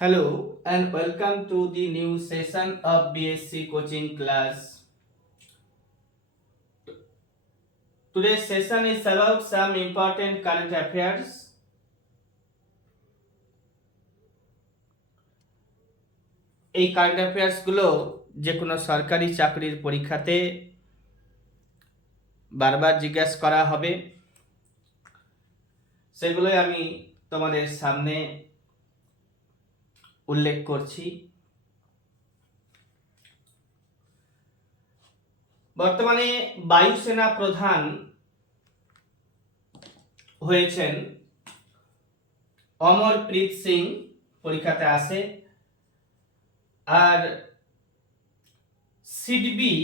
Hello and welcome to the new session of BSc coaching class. Today's session is about some important current affairs. এই current অ্যাফেয়ার্সগুলো যে কোনো সরকারি চাকরির পরীক্ষাতে বারবার জিজ্ঞাসা করা হবে, সেগুলোই আমি তোমাদের সামনে উল্লেখ করছি। বর্তমানে বায়ুসেনা প্রধান হয়েছেন অমরপ্রীত সিং, পরীক্ষাতে আসে। আর সিডবি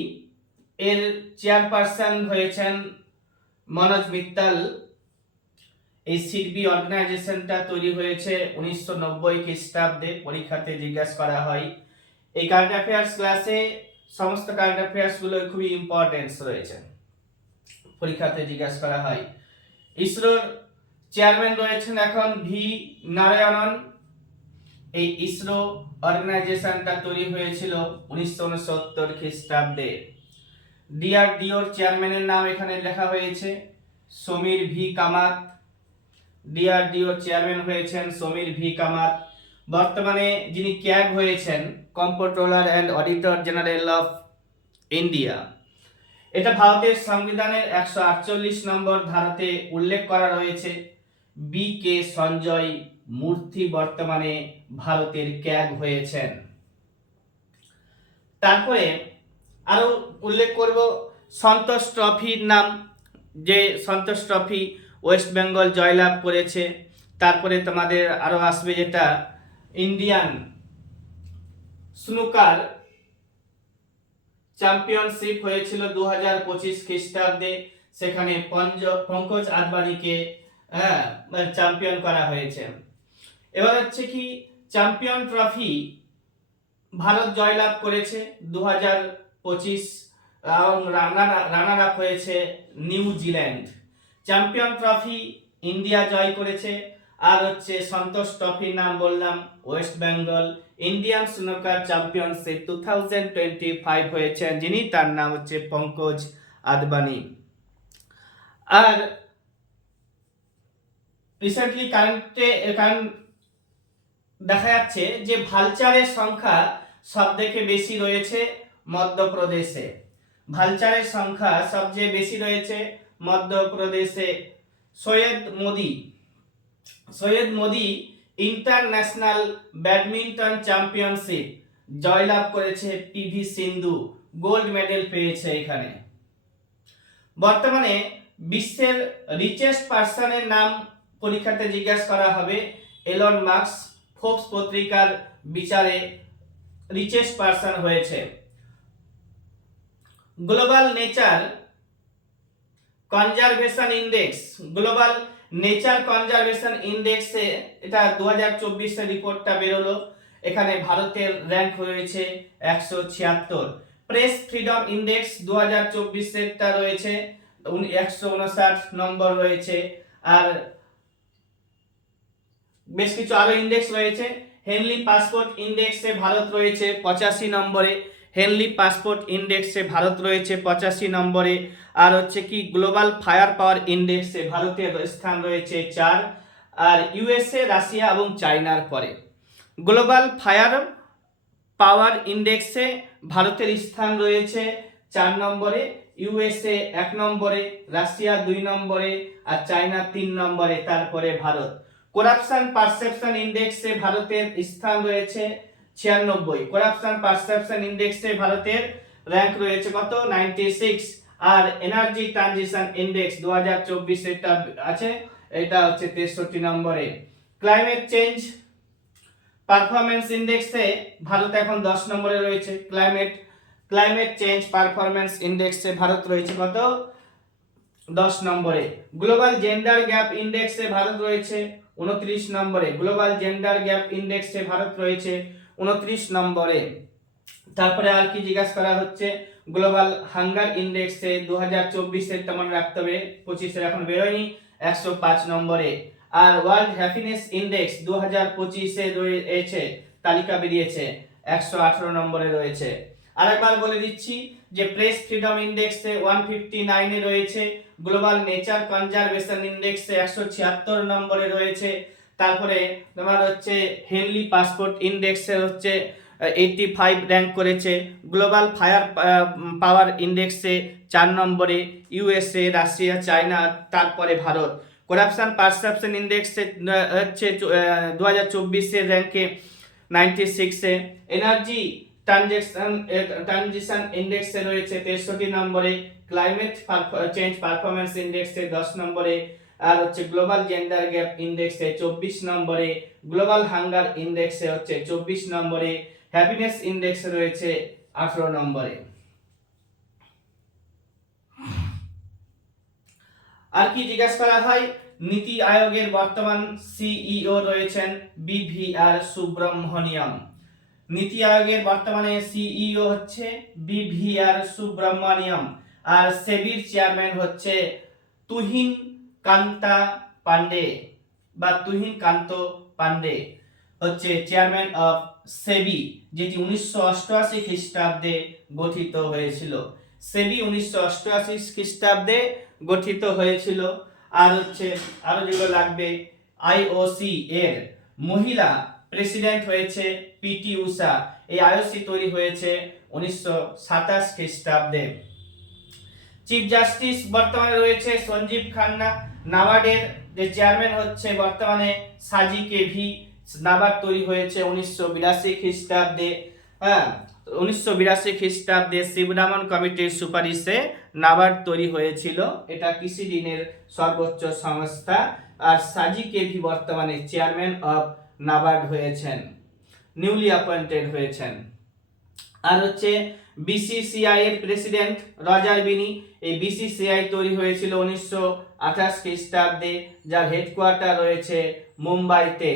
এর চেয়ারপারসন হয়েছেন মনোজ মিত্তাল। এই সিডবি অর্গানাইজেশনটা তৈরি হয়েছে 1990 খ্রিস্টাব্দে, পরীক্ষাতে জিজ্ঞাসা করা হয়। এই কারেন্ট অ্যাফেয়ার্স ক্লাসে সমস্ত কারেন্ট অ্যাফেয়ার্স গুলো খুবই ইম্পর্টেন্স রয়েছে, পরীক্ষাতে জিজ্ঞাসা করা হয়। ইসরোর চেয়ারম্যান রয়েছেন এখন ভি নারায়ণন। এই ইসরো অর্গানাইজেশনটা তৈরি হয়েছিল 1969 খ্রিস্টাব্দে। ডিআরডিওর চেয়ারম্যানের নাম এখানে লেখা হয়েছে সমীর ভি কামাত। ডিআরডিওর চেয়ারম্যান হয়েছেন সমীর ভি কামাত। বর্তমানে যিনি ক্যাগ হয়েছেন comptroller and auditor general of India. এটা ভারতের সংবিধানের 148 নম্বর ধারাতে উল্লেখ করা রয়েছে। বি কে সঞ্জয় মূর্তি বর্তমানে ভারতের ক্যাগ হয়েছেন। তারপরে আরো উল্লেখ করব সন্তোষ ট্রফির নাম, যে সন্তোষ ট্রফি ওয়েস্ট বেঙ্গল জয়লাভ করেছে। তারপরে তোমাদের আরো আসবে যেটা ইন্ডিয়ান স্নুকার চ্যাম্পিয়নশিপ হয়েছিল 2025 খ্রিস্টাব্দে, সেখানে পঙ্কজ আদবানিকে চ্যাম্পিয়ন করা হয়েছে। এবার হচ্ছে কি চ্যাম্পিয়ন ট্রফি ভারত জয়লাভ করেছে 2025, রানার আপ হয়েছে নিউজিল্যান্ড। চ্যাম্পিয়ন ট্রফি ইন্ডিয়া জয় করেছে। আর হচ্ছে সন্তোষ ট্রফির নাম বললাম West Bengal. Indian snooker championship 2025 হয়েছে, যিনি তার নাম হচ্ছে পঙ্কজ আদবানি। আর রিসেন্টলি কারেন্ট দেখা যাচ্ছে যে ভালচারের সংখ্যা সবথেকে বেশি রয়েছে মধ্যপ্রদেশে। ভালচারের সংখ্যা সবচেয়ে বেশি রয়েছে মধ্যপ্রদেশে। Syed Modi international badminton championship জয়লাভ করেছে পিভি সিন্ধু, গোল্ড মেডেল পেয়েছে এখানে। বর্তমানে বিশ্বের রিচেস্ট পারসনের নাম পরীক্ষাতে জিজ্ঞাসা করা হবে। এলন মাস্ক ফোর্বস পত্রিকার বিচারে রিচেস্ট পারসন হয়েছে। গ্লোবাল নেচার কনজারভেশন ইন্ডেক্সে এটা 2024 এর রিপোর্টটা বেরোলো। এখানে ভারতের র্যাঙ্ক হয়েছে 176। প্রেস ফ্রিডম ইন্ডেক্স 2024 এরটা রয়েছে 159 নম্বর রয়েছে। আর বেশ কিছু আরো ইন্ডেক্স রয়েছে। হেনলি পাসপোর্ট ইন্ডেক্সে ভারত রয়েছে 85 নম্বরে। হেনলি পাসপোর্ট ইন্ডেক্সে ভারত রয়েছে 85 নম্বরে। আর হচ্ছে কি গ্লোবাল ফায়ার পাওয়ার ইন্ডেক্সে ভারতের স্থান রয়েছে 4। আর ইউএসএ, রাশিয়া এবং চায়নার পরে। গ্লোবাল ফায়ার পাওয়ার ইন্ডেক্সে ভারতের স্থান রয়েছে 4 নম্বরে, ইউএসএ 1 নম্বরে, রাশিয়া 2 নম্বরে আর চায়না 3 নম্বরে, তারপরে ভারত। করাপশন পারসেপশন ইন্ডেক্সে ভারতের স্থান রয়েছে 96। করাপশন পারসেপশন ইন্ডেক্সে ভারতের র্যাঙ্ক রয়েছে কত 96। আর এনার্জি ট্রানজিশন ইন্ডেক্স 2024 এরটা আছে, এটা হচ্ছে 63 নম্বরে। ক্লাইমেট চেঞ্জ পারফরম্যান্স ইন্ডেক্সে ভারত এখন 10 নম্বরে রয়েছে। ক্লাইমেট চেঞ্জ পারফরম্যান্স ইন্ডেক্সে ভারত রয়েছে কত 10 নম্বরে। গ্লোবাল জেন্ডার গ্যাপ ইন্ডেক্সে ভারত রয়েছে 29 নম্বরে। গ্লোবাল জেন্ডার গ্যাপ ইন্ডেক্সে ভারত রয়েছে 29 নম্বরে। তারপরে আর কি জিজ্ঞাসা করা হচ্ছে গ্লোবাল হাঙ্গার ইন্ডেক্সে 2024 এর তেমন রাখতে হবে, 25 এর এখন বেরোয়নি, 105 নম্বরে। আর ওয়ার্ল্ড হ্যাপিনেস ইন্ডেক্স 2025-এ রয়েছে, তালিকা বেরিয়েছে, 118 নম্বরে রয়েছে। আরেকবার বলে দিচ্ছি যে প্রেস ফ্রিডম ইন্ডেক্সে 159-এ রয়েছে, গ্লোবাল নেচার কনজারভেশন ইন্ডেক্সে 176 নম্বরে রয়েছে। তারপরে তোমার হচ্ছে হেনলি পাসপোর্ট ইন্ডেক্সে হচ্ছে 85 র্যাঙ্ক করেছে, গ্লোবাল ফায়ার পাওয়ার ইন্ডেক্সে 4 নম্বরে, ইউএসএ, রাশিয়া, চায়না, তারপরে ভারত। করাপশন পারসেপশন ইন্ডেক্সে হচ্ছে 2024-এর র্যাঙ্কে 96-এ। এনার্জি ট্রানজিশন ইন্ডেক্সে রয়েছে 63 নম্বরে, ক্লাইমেট চেঞ্জ পারফরম্যান্স ইন্ডেক্সে 10 নম্বরে, আর হচ্ছে গ্লোবাল জেন্ডার গ্যাপ ইন্ডেক্সে 24 নম্বরে, গ্লোবাল হাঙ্গার ইন্ডেক্সে হচ্ছে 24 নম্বরে, হ্যাপিনেস ইন্ডেক্সে রয়েছে 18 নম্বরে। আর কি জিজ্ঞাসা করা হয়, নীতি আয়োগের বর্তমান সিইও রয়েছেন বিভিআর সুব্রমণিয়াম। নীতি আয়োগের বর্তমানে সিইও হচ্ছে বিভিআর সুব্রমণিয়াম, আর সেবির চেয়ারম্যান হচ্ছে তুহিন কান্তা পান্ডে বা তুহিন কান্ত পান্ডে হচ্ছে চেয়ারম্যান অফ সেবি, যেটি 1988 খ্রিস্টাব্দে গঠিত হয়েছিল। সেবি 1988 খ্রিস্টাব্দে গঠিত হয়েছিল। আর হচ্ছে আরো যেগুলো লাগবে, আইওসি এর মহিলা প্রেসিডেন্ট হয়েছে পিটি উষা। এই আইওসি তৈরি হয়েছে 1927 খ্রিস্টাব্দে। চিফ জাস্টিস বর্তমানে রয়েছে সঞ্জীব খান্না। নাবার্ডের যে চেয়ারম্যান হচ্ছে বর্তমানে সাজি কেভি। নাবার্ড তৈরি হয়েছে 1982 খ্রিস্টাব্দে। 1982 খ্রিস্টাব্দে শিবরামন কমিটির সুপারিশে নাবার্ড তৈরি হয়েছিল। এটা কৃষি ঋণের সর্বোচ্চ সংস্থা। আর সাজি কেভি বর্তমানে চেয়ারম্যান অফ নাবার্ড হয়েছেন, নিউলি অ্যাপয়েন্টেড হয়েছেন। আর হচ্ছে বিসিসিআই এর প্রেসিডেন্ট রজার বিনি। এই বিসিসিআই তৈরি হয়েছিল 1928 খ্রিস্টাব্দে, যার হেডকোয়ার্টার রয়েছে মুম্বাইতে।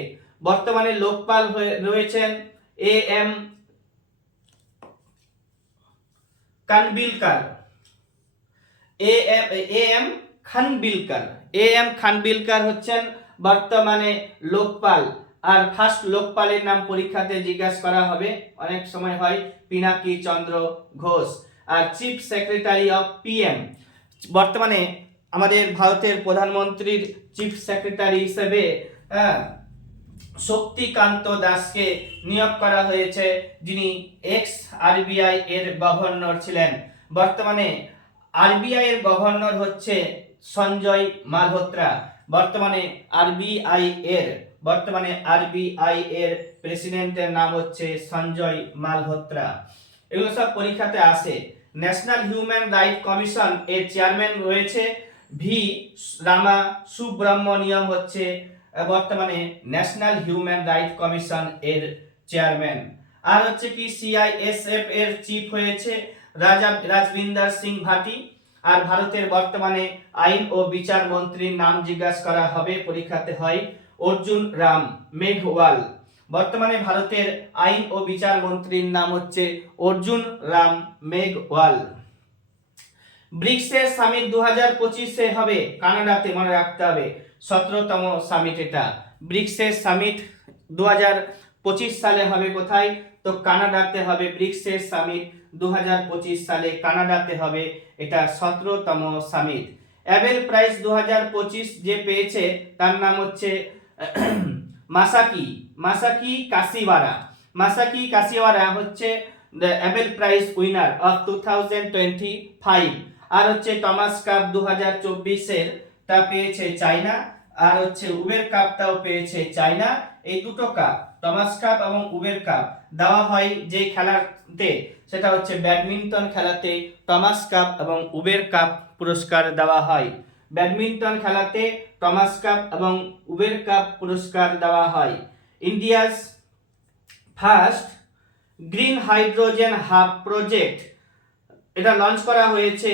বর্তমানে লোকপাল রয়েছেন এএম খানবিলকার। এএম খানবিলকার হচ্ছেন বর্তমানে লোকপাল। আর ফার্স্ট লোকপালের নাম পরীক্ষাতে জিজ্ঞাসা করা হবে, অনেক সময় হয়, পিনাকি চন্দ্র ঘোষ। আর চিফ সেক্রেটারি অফ পিএম, বর্তমানে আমাদের ভারতের প্রধানমন্ত্রীর চিফ সেক্রেটারি হিসেবে শক্তিকান্ত দাসকে নিয়োগ করা হয়েছে, যিনি এক্স আরবিআই এর গভর্নর ছিলেন। বর্তমানে আরবিআই এর গভর্নর হচ্ছে সঞ্জয় মালহোত্রা। বর্তমানে আরবিআই এর প্রেসিডেন্টের নাম হচ্ছে সঞ্জয় মালহোত্রা। এগুলো সব পরীক্ষাতে আসে। ন্যাশনাল হিউম্যান রাইট কমিশন এর চেয়ারম্যান রয়েছে ভি রামা সুব্রমণিয়াম, হচ্ছে বর্তমানে ন্যাশনাল হিউম্যান রাইট কমিশন এর চেয়ারম্যান। আর হচ্ছে কি সিআইএসএফ এর চিফ হয়েছে রাজবিন্দার সিং ভাটি। আর ভারতের বর্তমানে আইন ও বিচার মন্ত্রীর নাম জিজ্ঞাসা করা হবে, পরীক্ষাতে হয়, অর্জুন রাম মেঘওয়াল। বর্তমানে ভারতের আইন ও বিচার মন্ত্রীর নাম হচ্ছে অর্জুন রাম মেঘওয়াল। ব্রিক্সের সামিট 2025-এ হবে কানাডাতে, মনে রাখতে হবে, 17তম সামিট এটা। ব্রিক্সের সামিট 2025 সালে হবে কোথায়? তো কানাডাতে হবে। ব্রিক্সের সামিট 2025 সালে কানাডাতে হবে, এটা 17তম সামিট। অ্যাবেল প্রাইজ 2025 যে পেয়েছে তার নাম হচ্ছে মাসাকি কাশিওয়ারা হচ্ছে the Abel prize winner of 2025। আর হচ্ছে টমাস কাপ 2024-এর তা পেয়েছে চায়না। আর হচ্ছে উবের কাপটাও পেয়েছে চায়না। এই দুটো কাপ, টমাস কাপ এবং উবের কাপ, দেওয়া হয় যে খেলাতে, সেটা হচ্ছে ব্যাডমিন্টন খেলাতে টমাস কাপ এবং উবের কাপ পুরস্কার দেওয়া হয়। ব্যাডমিন্টন খেলাতে টমাস কাপ এবং উবের কাপ পুরস্কার দেওয়া হয়। India's first green hydrogen hub project, এটা লঞ্চ করা হয়েছে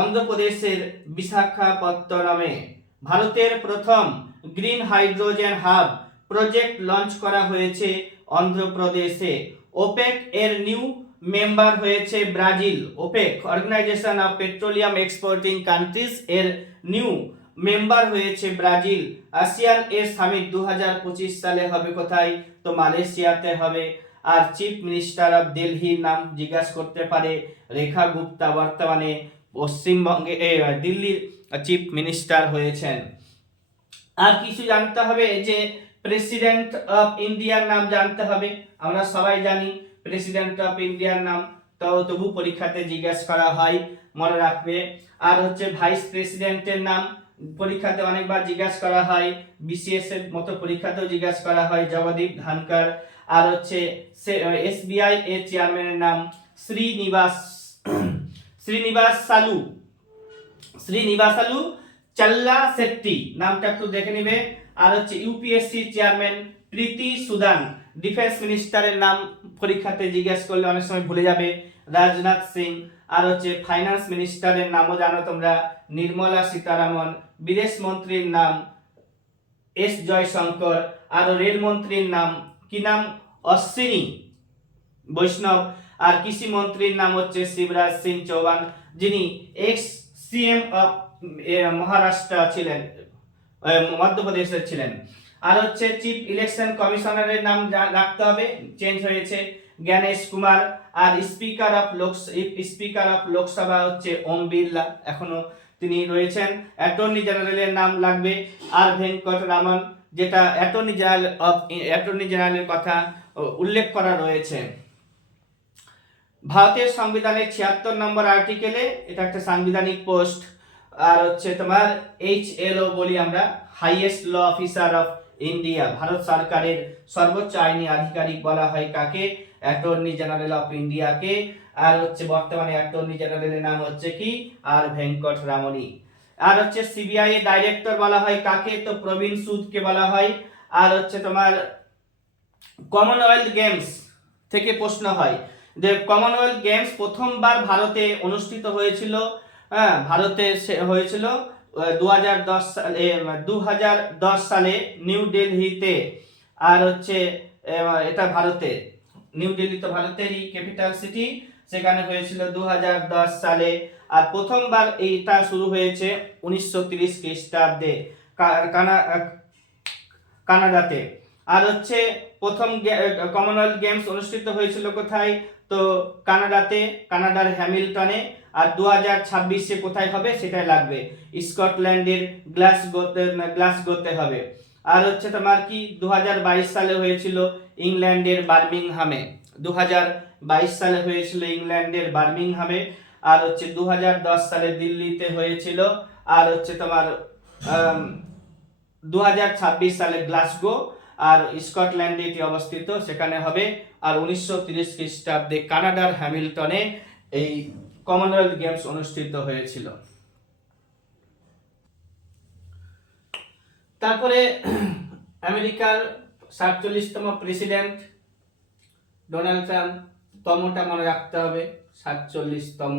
অন্ধ্রপ্রদেশের বিশাখাপত্তনমে। ভারতের প্রথম green hydrogen hub project launch করা হয়েছে অন্ধ্রপ্রদেশে। ওপেক এর নিউ মেম্বার হয়েছে Brazil. OPEC Organization of Petroleum Exporting countries এর নিউ মেম্বার হয়েছে ব্রাজিল। আসিয়ান এর সামিট 2025 সালে হবে কোথায়? তো মালয়েশিয়াতে হবে। আর চিফ মিনিস্টার অফ দিল্লির নাম জিজ্ঞাসা করতে পারে, রেখা গুপ্তা বর্তমানে পশ্চিমবঙ্গে দিল্লির চিফ মিনিস্টার হয়েছেন। আর কিছু জানতে হবে যে প্রেসিডেন্ট অফ ইন্ডিয়ার নাম জানতে হবে। আমরা সবাই জানি প্রেসিডেন্ট অফ ইন্ডিয়ার নাম, তবু পরীক্ষাতে জিজ্ঞাসা করা হয়, মনে রাখবে। আর হচ্ছে ভাইস প্রেসিডেন্টের নাম পরীক্ষাতে অনেকবার জিজ্ঞাসা করা হয়, বিসিএস এর মতো পরীক্ষাতেও জিজ্ঞাসা করা হয়, জগদীপ ধনকর। আর হচ্ছে এসবিআই এর চেয়ারম্যানের নাম শ্রীনিবাসালু চাল্লা শেট্টি, নামটা একটু দেখে নিবে। আর হচ্ছে ইউপিএসসি চেয়ারম্যান প্রীতি সুদান। ডিফেন্স মিনিস্টারের নাম পরীক্ষাতে জিজ্ঞাসা করলে অনেক সময় ভুলে যাবে, রাজনাথ সিং। আর হচ্ছে ফাইন্যান্স মিনিস্টারের নামও জানো তোমরা, নির্মলা সীতারামন। বিদেশ মন্ত্রীর নাম এস জয়শঙ্কর। আর রেল মন্ত্রীর নাম কি নাম? অশ্বিনী বৈষ্ণব। আর কৃষি মন্ত্রীর নাম হচ্ছে শিবরাজ সিং চৌহান, যিনি এক্স সিএম অফ মহারাষ্ট্র ছিলেন, মধ্যপ্রদেশের ছিলেন। আর হচ্ছে চিফ ইলেকশন কমিশনারের নাম রাখতে হবে, চেঞ্জ হয়েছে, জ্ঞানেশ কুমার। আর স্পিকার অফ লোকসভা হচ্ছে ওম বিড়লা, এখনো তিনি রয়েছেন। অ্যাটর্নি জেনারেলের নাম লাগবে আর ভেঙ্কট রামন, যেটা অ্যাটর্নি জেনারেলের কথা উল্লেখ করা রয়েছে। ভারতের সংবিধানের 76 নম্বর আর্টিকেলে, এটা একটা সাংবিধানিক পোস্ট। আর হচ্ছে তোমার HLO বলি আমরা, highest law officer of India, Bharat সরকারের সর্বোচ্চ আইনি আধিকারিক বলা হয় কাকে? অ্যাটর্নি জেনারেল অফ ইন্ডিয়াকে। আর হচ্ছে বর্তমানে অ্যাটর্নি জেনারেলের নাম হচ্ছে কি? আর ভেঙ্কট রামনি। আর হচ্ছে সিবিআই এর ডাইরেক্টর বলা হয় কাকে? তো প্রবীণ সুদকে বলা হয়। আর হচ্ছে তোমার কমনওয়েলথ গেমস থেকে প্রশ্ন হয় যে কমনওয়েলথ গেমস প্রথমবার ভারতে অনুষ্ঠিত হয়েছিল, ভারতে হয়েছিল 2010 সালে নিউ দিল্লিতে। আর হচ্ছে এটা ভারতে, নিউ দিল্লি তো ভারতেরই ক্যাপিটাল সিটি, সেখানে হয়েছিল 2010 সালে। আর প্রথমবার এইটা শুরু হয়েছে 1930 খ্রিস্টাব্দে কানাডাতে। আর হচ্ছে প্রথম কমনওয়েলথ গেমস অনুষ্ঠিত হয়েছিল কোথায়? তো কানাডাতে, কানাডার হ্যামিল্টনে। আর 2026-এ কোথায় হবে সেটাই লাগবে, স্কটল্যান্ডের গ্লাসগোতে হবে। আর হচ্ছে তোমার কি 2022 সালে হয়েছিল ইংল্যান্ডের বার্মিংহামে, 2022 সালে হয়েছিল ইংল্যান্ডের বার্মিংহামে। আর হচ্ছে 2010 সালে দিল্লিতে হয়েছিল। আর হচ্ছে তোমার 2026 সালে গ্লাসগো আর স্কটল্যান্ডে এটি অবস্থিত, সেখানে হবে। আর 1930 খ্রিস্টাব্দে কানাডার হ্যামিল্টনে এই কমনওয়েলথ গেমস অনুষ্ঠিত হয়েছিল। তারপরে আমেরিকার 47তম প্রেসিডেন্ট ডোনাল্ড ট্রাম্প, তমটা মনে রাখতে হবে, 47তম।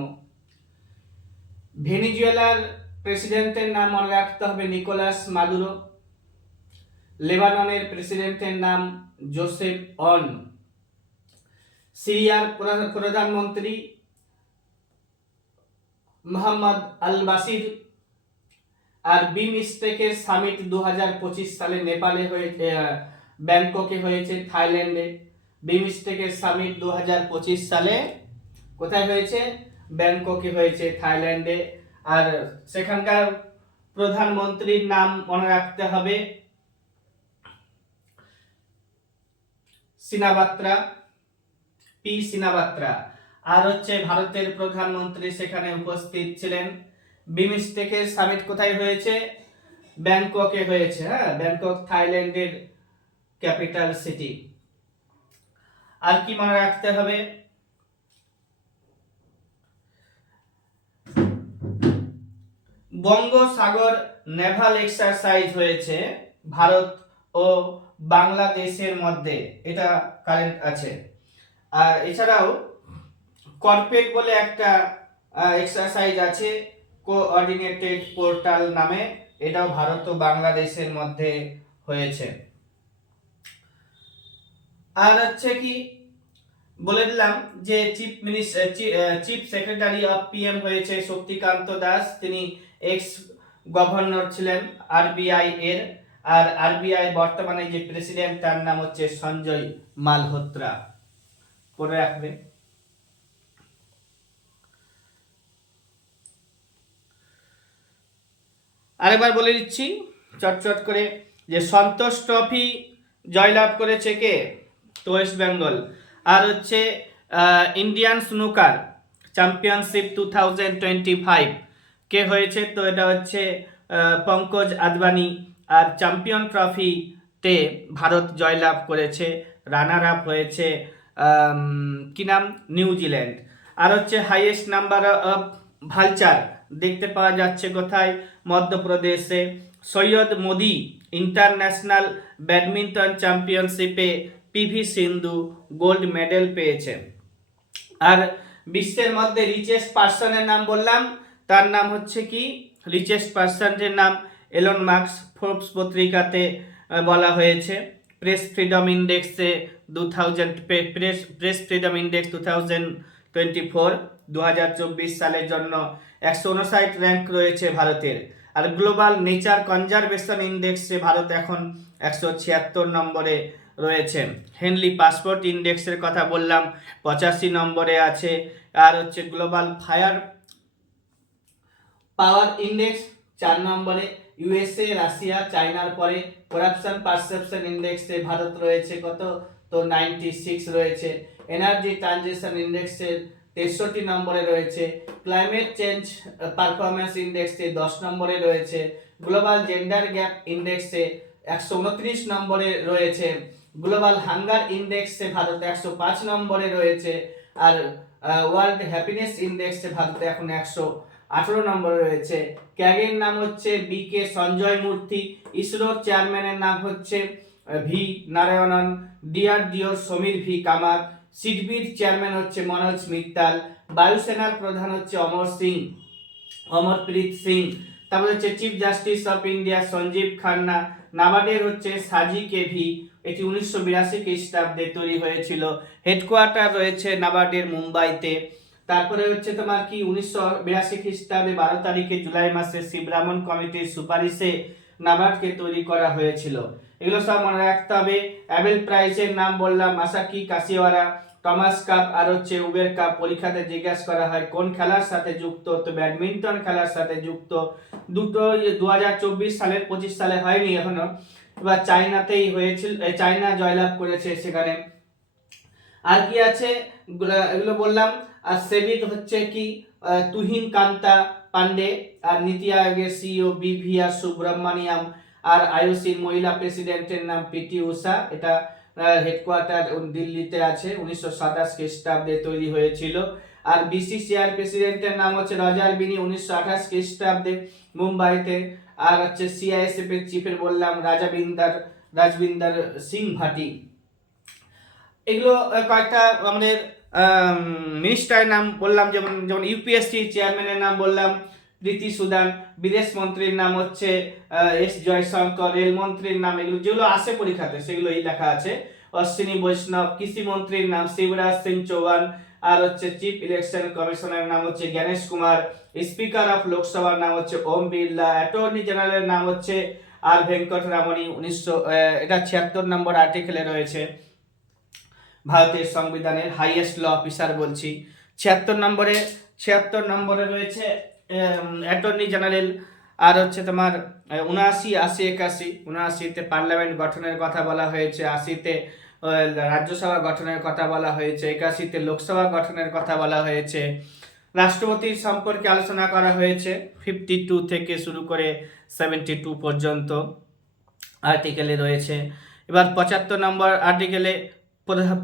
ভেনিজুয়েলার প্রেসিডেন্টের নাম মনে রাখতে হবে নিকোলাস মাদুরো। লেবাননের প্রেসিডেন্টের নাম জোসেফ অন। সিরিয়ার প্রধানমন্ত্রী মোহাম্মদ আল বাসির। আর বিমস্টেকের সামিট 2025 সালে নেপালে হয়েছে, ব্যাংককে হয়েছে, থাইল্যান্ডে। বিমস্টেকের সামিট 2025 সালে কোথায় হয়েছে? ব্যাংককে হয়েছে, থাইল্যান্ডে। আর সেখানকার প্রধানমন্ত্রীর নাম মনে রাখতে হবে সিনাবাত্রা। আর হচ্ছে ভারতের প্রধানমন্ত্রী সেখানে উপস্থিত ছিলেন। বিমস্টেকের সামিট কোথায় হয়েছে? ব্যাংককে হয়েছে, ব্যাংকক থাইল্যান্ডের ক্যাপিটাল সিটি। আর কি মনে রাখতে হবে? বঙ্গোসাগর নেভাল এক্সারসাইজ হয়েছে ভারত ও বাংলাদেশের মধ্যে, এটা কারেন্ট আছে। আর এছাড়াও কর্পেট বলে একটা এক্সারসাইজ আছে, কোঅর্ডিনেটেড পোর্টাল নামে, এটাও ভারত ও বাংলাদেশের মধ্যে হয়েছে। আর হচ্ছে কি বলে দিলাম যে চিফ সেক্রেটারি অফ পিএম হয়েছে শক্তিকান্ত দাস, তিনি এক্স গভর্নর ছিলেন আরবিআই এর, আর আরবিআই বর্তমানে যে প্রেসিডেন্ট তার নাম হচ্ছে সঞ্জয় মালহোত্রা। পড়ে রাখবে। আরেকবার বলে দিচ্ছি চটচট করে, যে সন্তোষ ট্রফি জয়লাভ করেছে কে? তো ওয়েস্ট বেঙ্গল। আর হচ্ছে ইন্ডিয়ান স্নুকার চ্যাম্পিয়নশিপ 2025 কে হয়েছে? তো এটা হচ্ছে পঙ্কজ আদবানি। আর চ্যাম্পিয়ন ট্রফিতে ভারত জয়লাভ করেছে, রানার আপ হয়েছে কি নাম? নিউজিল্যান্ড। আর হচ্ছে হাইয়েস্ট নাম্বার অফ ভালচার দেখতে পাওয়া যাচ্ছে কোথায়? মধ্যপ্রদেশে। সৈয়দ মোদি ইন্টারন্যাশনাল ব্যাডমিন্টন চ্যাম্পিয়নশিপে পিভি সিন্ধু গোল্ড মেডেল পেয়েছে। আর বিশ্বের মধ্যে রিচেস্ট পার্সনের নাম বললাম, তার নাম হচ্ছে কি? রিচেস্ট পার্সনের নাম এলন মাস্ক, ফোর্বস পত্রিকাতে বলা হয়েছে। প্রেস ফ্রিডম ইন্ডেক্সে 2024 সালের জন্য 159 র্যাঙ্ক রয়েছে ভারতের। আর গ্লোবাল নেচার কনজারভেশন ইন্ডেক্সে ভারত এখন 176 নম্বরে রয়েছে। হেনলি পাসপোর্ট ইন্ডেক্সের কথা বললাম, 85 নম্বরে আছে। আর হচ্ছে গ্লোবাল ফায়ার পাওয়ার ইন্ডেক্স 4 নম্বরে। ইউএসএ, রাশিয়া, চায়নার পরে করাপশন পারসেপশন ইন্ডেক্সে ভারত রয়েছে কত? তো 96 রয়েছে। এনার্জি ট্রানজিশন ইন্ডেক্সে 63 নম্বরে রয়েছে। ক্লাইমেট চেঞ্জ পারফরম্যান্স ইন্ডেক্সে 10 নম্বরে রয়েছে। গ্লোবাল জেন্ডার গ্যাপ ইন্ডেক্সে 129 নম্বরে রয়েছে। গ্লোবাল হাঙ্গার ইন্ডেক্সে ভারত 105 নম্বরে রয়েছে। আর ওয়ার্ল্ড হ্যাপিনেস ইন্ডেক্সে ভারত এখন 118 নম্বরে রয়েছে। ক্যাগের নাম হচ্ছে বিকে সঞ্জয় মূর্তি। ইসরোর চেয়ারম্যানের নাম হচ্ছে ভি নারায়ণন। ডিআরডিওর সমীর ভি কামার। সিডবির চেয়ারম্যান হচ্ছে মনোজ মিত্তাল। বায়ুসেনার প্রধান হচ্ছে অমরপ্রীত সিং। তারপর হচ্ছে chief justice of India Sanjiv Khanna. নাবার্ডের হচ্ছে সাজি কেভি, এটি 1982 খ্রিস্টাব্দে তৈরি হয়েছিল। হেডকোয়ার্টার রয়েছে নাবার্ডের মুম্বাইতে। তারপরে হচ্ছে তোমার কি 1982 খ্রিস্টাব্দে 12 তারিখে জুলাই মাসে শিবরামন কমিটির সুপারিশে নাবার্ডকে তৈরি করা হয়েছিল। এগুলো সব মনে রাখতে হবে। অ্যাবেল প্রাইজের নাম বললাম, মাসাকি কাশিওয়ারা। টমাস কাপ আর হচ্ছে উবের কাপ পরীক্ষাতে জিজ্ঞাসা করা হয় কোন খেলার সাথে যুক্ত? তো ব্যাডমিন্টন খেলার সাথে যুক্ত। দুটো 2024 সালের 25 সালে হয়নি এখনো, এবার চায়নাতেই হয়েছিল, চায়না জয়লাভ করেছে সেখানে। আর কি আছে এগুলো বললাম। আর সেবিত হচ্ছে কি তুহিন কান্তা পান্ডে। আর নীতি আয়োগের সিইও বিভিআর সুব্রমণিয়াম। আর আইওসির মহিলা প্রেসিডেন্টের নাম পিটি উষা। এটা হেডকোয়ার্টার দিল্লিতে আছে, 1927 খ্রিস্টাব্দে তৈরি হয়েছিল। আর বিসিসিআই প্রেসিডেন্টের নাম হচ্ছে রজার বিনি, 1928 খ্রিস্টাব্দে মুম্বাইতে। আর হচ্ছে সিআইএসএফ এর চিফের বললাম রাজবিন্দর সিং ভাটি। এগুলো কয়েকটা আমাদের মিনিস্টারের নাম বললাম, যেমন ইউপিএসসি চেয়ারম্যানের নাম বললাম প্রীতি সুদান। বিদেশ মন্ত্রীর নাম হচ্ছে এস জয়শঙ্কর। রেলমন্ত্রীর নাম, এগুলো যেগুলো আসে পরীক্ষাতে সেগুলোই লেখা আছে, অশ্বিনী বৈষ্ণব। কৃষি মন্ত্রীর নাম শিবরাজ সিং চৌহান। আর হচ্ছে চিফ ইলেকশন কমিশনারের নাম হচ্ছে গণেশ কুমার। স্পিকার অফ লোকসভার নাম হচ্ছে ওম বিড়লা। অ্যাটর্নি জেনারেলের নাম হচ্ছে আর ভেঙ্কট রামনি। এটা 76 নম্বর আর্টিকেলে রয়েছে ভারতের সংবিধানের। হাইয়েস্ট ল অফিসার বলছি। 76 নম্বরে রয়েছে অ্যাটর্নি জেনারেল। আর হচ্ছে তোমার 79, 80, 81। 79তে পার্লামেন্ট গঠনের কথা বলা হয়েছে, 80তে রাজ্যসভা গঠনের কথা বলা হয়েছে, 81তে লোকসভা গঠনের কথা বলা হয়েছে। রাষ্ট্রপতির সম্পর্কে আলোচনা করা হয়েছে 52 থেকে শুরু করে 72 পর্যন্ত আর্টিকেলে রয়েছে। এবার 75 নম্বর আর্টিকেলে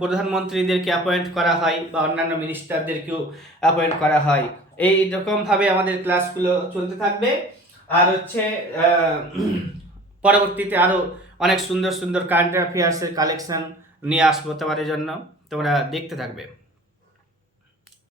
প্রধানমন্ত্রীদেরকে অ্যাপয়েন্ট করা হয় বা অন্যান্য মিনিস্টারদেরকেও অ্যাপয়েন্ট করা হয়। এই রকমভাবে আমাদের ক্লাসগুলো চলতে থাকবে। আর হচ্ছে পরবর্তীতে আরও অনেক সুন্দর সুন্দর কারেন্ট অ্যাফেয়ার্সের কালেকশন নিয়ে আসবো তোমাদের জন্য, তোমরা দেখতে থাকবে।